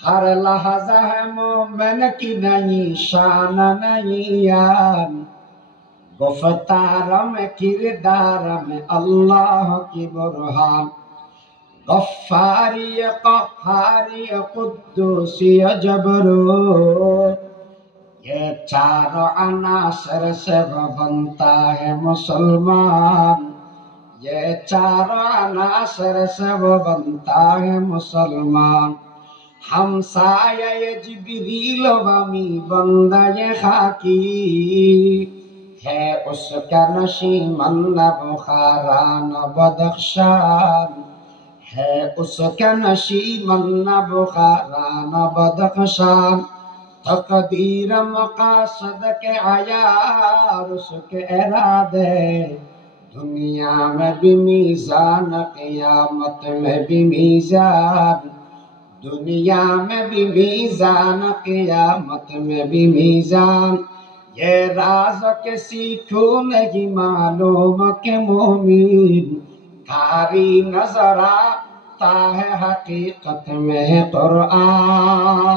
ہر لحظہ ہے مومن کی نئی شان نئی یان، گفتار میں کردار میں اللہ کی برہان، غفاری قہاری قدوسی جبروت، یہ چاروں عناصر سے وہ بنتا ہے مسلمان، یہ چاروں عناصر سے وہ بنتا ہے مسلمان۔ ہمسایہ جبریل و می بندہ خاکی، ہے اس کا نشیمن بخاران بدخشان، ہے اس کا نشیمن بخاران بدخشان، تقدیر مقاصد کے عیار اس کے ارادے، دنیا میں بھی میزان قیامت میں بھی میزان، دنیا میں بھی میزان قیامت میں بھی میزان، یہ راز کسی کو نہیں معلوم کہ مومن کاری نظر آتا ہے حقیقت میں قرآن۔